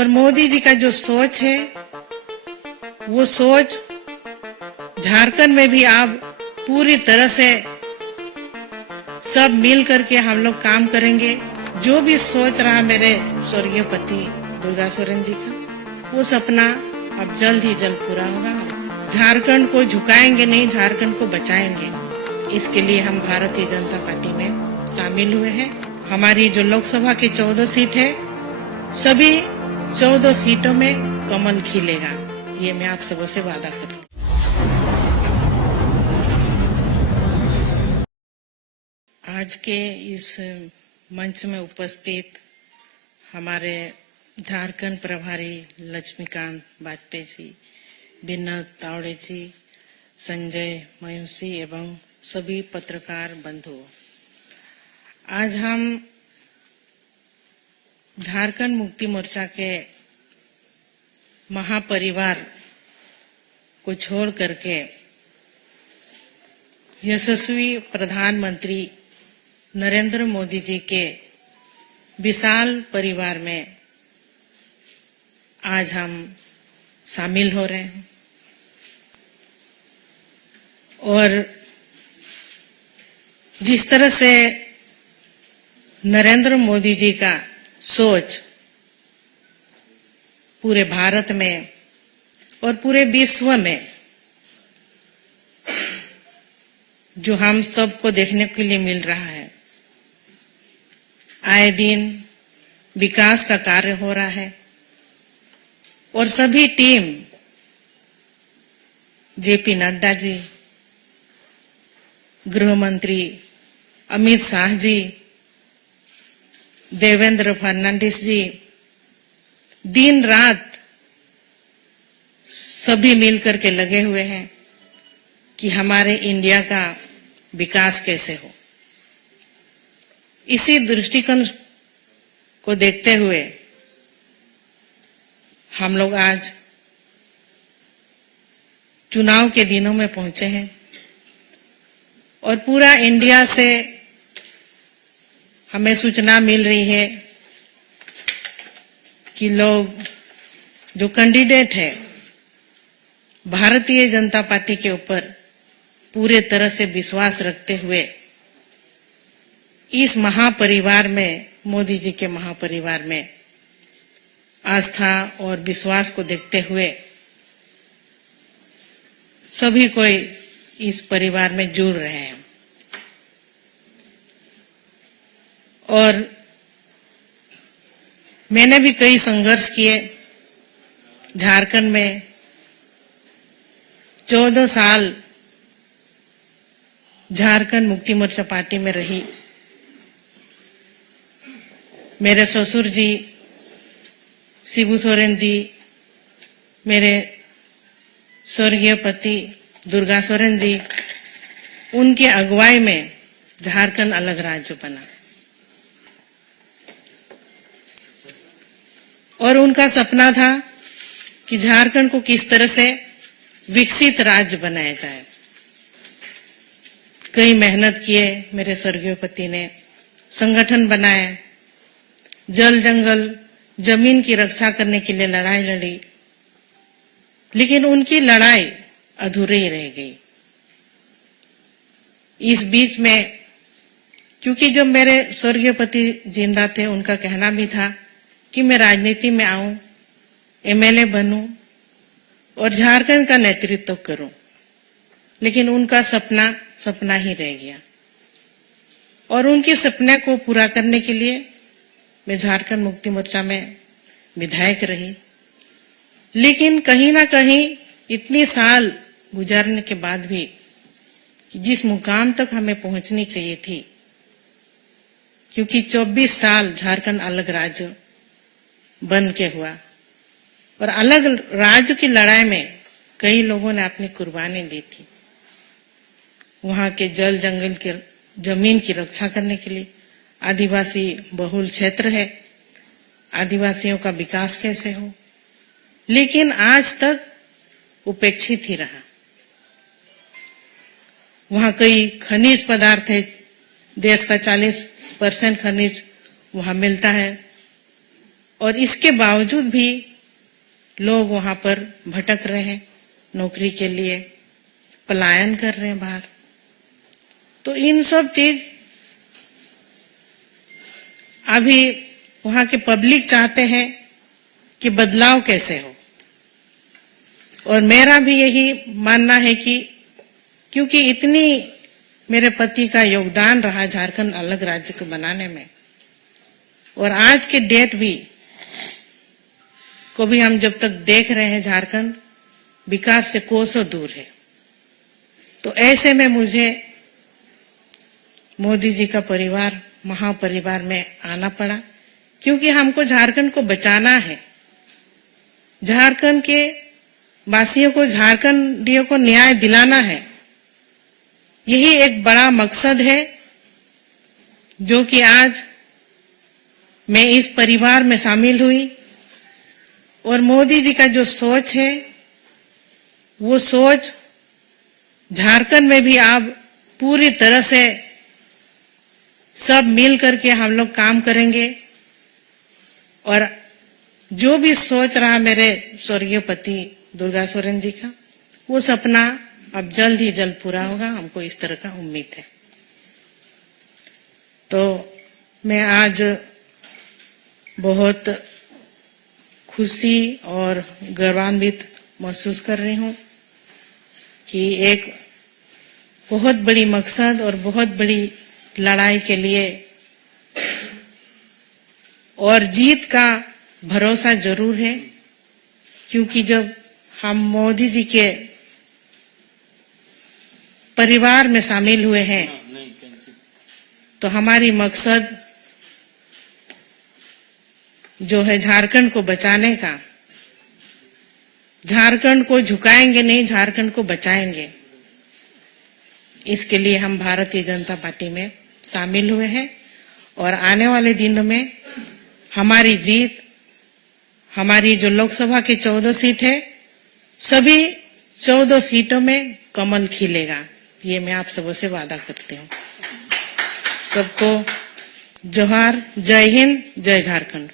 और मोदी जी का जो सोच है वो सोच झारखंड में भी अब पूरी तरह से सब मिल करके हम लोग काम करेंगे। जो भी सोच रहा मेरे स्वर्गीय पति दुर्गा सोरेन जी का, वो सपना अब जल्द ही जल्द पूरा होगा। झारखंड को झुकाएंगे नहीं, झारखंड को बचाएंगे। इसके लिए हम भारतीय जनता पार्टी में शामिल हुए हैं। हमारी जो लोकसभा की 14 सीट है, सभी 14 सीटों में कमल खिलेगा, ये मैं आप सबों से वादा करती हूँ। आज के इस मंच में उपस्थित हमारे झारखंड प्रभारी लक्ष्मीकांत वाजपेयी जी, विनोद तावड़े जी, संजय मयूसी एवं सभी पत्रकार बंधु, आज हम झारखंड मुक्ति मोर्चा के महापरिवार को छोड़ करके यशस्वी प्रधानमंत्री नरेंद्र मोदी जी के विशाल परिवार में आज हम शामिल हो रहे हैं। और जिस तरह से नरेंद्र मोदी जी का सोच पूरे भारत में और पूरे विश्व में जो हम सबको देखने के लिए मिल रहा है, आए दिन विकास का कार्य हो रहा है और सभी टीम जेपी नड्डा जी, गृह मंत्री अमित शाह जी, देवेंद्र फडणवीस जी, दिन रात सभी मिलकर के लगे हुए हैं कि हमारे इंडिया का विकास कैसे हो। इसी दृष्टिकोण को देखते हुए हम लोग आज चुनाव के दिनों में पहुंचे हैं और पूरा इंडिया से हमें सूचना मिल रही है कि लोग जो कैंडिडेट है भारतीय जनता पार्टी के ऊपर पूरे तरह से विश्वास रखते हुए इस महापरिवार में, मोदी जी के महापरिवार में आस्था और विश्वास को देखते हुए सभी कोई इस परिवार में जुड़ रहे हैं। और मैंने भी कई संघर्ष किए। झारखंड में 14 साल झारखंड मुक्ति मोर्चा पार्टी में रही। मेरे ससुर जी शिबू सोरेन जी, मेरे स्वर्गीय पति दुर्गा सोरेन जी, उनके अगुवाई में झारखंड अलग राज्य बना और उनका सपना था कि झारखंड को किस तरह से विकसित राज्य बनाया जाए। कई मेहनत किए मेरे स्वर्गीय पति ने, संगठन बनाए, जल जंगल जमीन की रक्षा करने के लिए लड़ाई लड़ी, लेकिन उनकी लड़ाई अधूरी रह गई। इस बीच में, क्योंकि जब मेरे स्वर्गीय पति जिंदा थे, उनका कहना भी था कि मैं राजनीति में आऊं, एमएलए बनूं और झारखंड का नेतृत्व करूं, लेकिन उनका सपना ही रह गया। और उनके सपने को पूरा करने के लिए मैं झारखंड मुक्ति मोर्चा में विधायक रही। लेकिन कहीं ना कहीं इतने साल गुजारने के बाद भी जिस मुकाम तक हमें पहुंचनी चाहिए थी, क्योंकि 24 साल झारखंड अलग राज्य बन के हुआ और अलग राज्य की लड़ाई में कई लोगों ने अपनी कुर्बानी दी थी। वहां के जल जंगल के जमीन की रक्षा करने के लिए, आदिवासी बहुल क्षेत्र है, आदिवासियों का विकास कैसे हो, लेकिन आज तक उपेक्षित ही रहा। वहां कई खनिज पदार्थ है, देश का 40% खनिज वहां मिलता है, और इसके बावजूद भी लोग वहां पर भटक रहे हैं, नौकरी के लिए पलायन कर रहे हैं बाहर। तो इन सब चीज अभी वहां के पब्लिक चाहते हैं कि बदलाव कैसे हो। और मेरा भी यही मानना है कि क्योंकि इतनी मेरे पति का योगदान रहा झारखंड अलग राज्य को बनाने में, और आज के डेट भी को भी हम जब तक देख रहे हैं झारखंड विकास से कोसों दूर है। तो ऐसे में मुझे मोदी जी का परिवार, महापरिवार में आना पड़ा, क्योंकि हमको झारखंड को बचाना है। झारखंड के वासियों को, झारखंडियों को न्याय दिलाना है। यही एक बड़ा मकसद है जो कि आज मैं इस परिवार में शामिल हुई। और मोदी जी का जो सोच है, वो सोच झारखंड में भी अब पूरी तरह से सब मिल करके हम लोग काम करेंगे। और जो भी सोच रहा मेरे स्वर्गीय पति दुर्गा सोरेन जी का, वो सपना अब जल्द ही जल्द पूरा होगा, हमको इस तरह का उम्मीद है। तो मैं आज बहुत खुशी और गर्वान्वित महसूस कर रही हूँ कि एक बहुत बड़ी मकसद और बहुत बड़ी लड़ाई के लिए और जीत का भरोसा जरूर है, क्योंकि जब हम मोदी जी के परिवार में शामिल हुए हैं तो हमारी मकसद जो है झारखंड को बचाने का, झारखंड को झुकाएंगे नहीं, झारखंड को बचाएंगे। इसके लिए हम भारतीय जनता पार्टी में शामिल हुए हैं। और आने वाले दिनों में हमारी जीत, हमारी जो लोकसभा की 14 सीट है, सभी 14 सीटों में कमल खिलेगा, ये मैं आप सबों से वादा करती हूँ। सबको जोहार, जय हिंद, जय झारखंड।